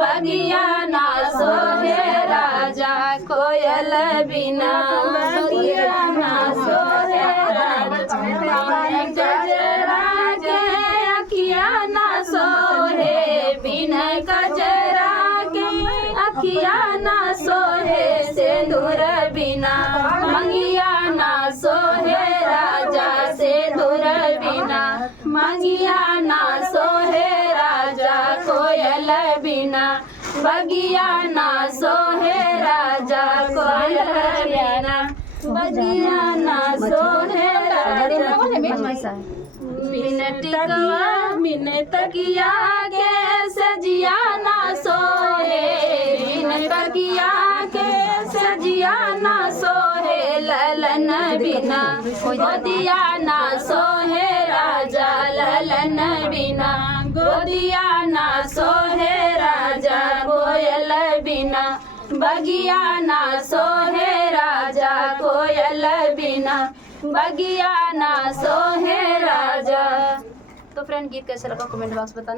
बगिया ना सोहे राजा कोयल बिना बगिया ना सोहे राजा गजरा के अखिया ना सोहे बिना गजरा के अखिया ना सोहे सिंदूर बिना मंगिया ना सोहे राजा सिंदूर बिना मंगिया ना सोहे राजा कोयल बिना बगिया ना सोहे राजा कोयल बिना बगिया ना सोहे राजा मिन तकिया के सजिया ना सोहे मिन तकिया के सजिया ना सोहे ललन बिना गोदिया ना सोहे राजा ललन बिना गोदिया ना सोहे राजा कोयल बिना बगिया ना सोहे राजा कोयल बिना बगिया ना सोहे राजा। तो फ्रेंड गीत कैसे लगा कमेंट बॉक्स बताना।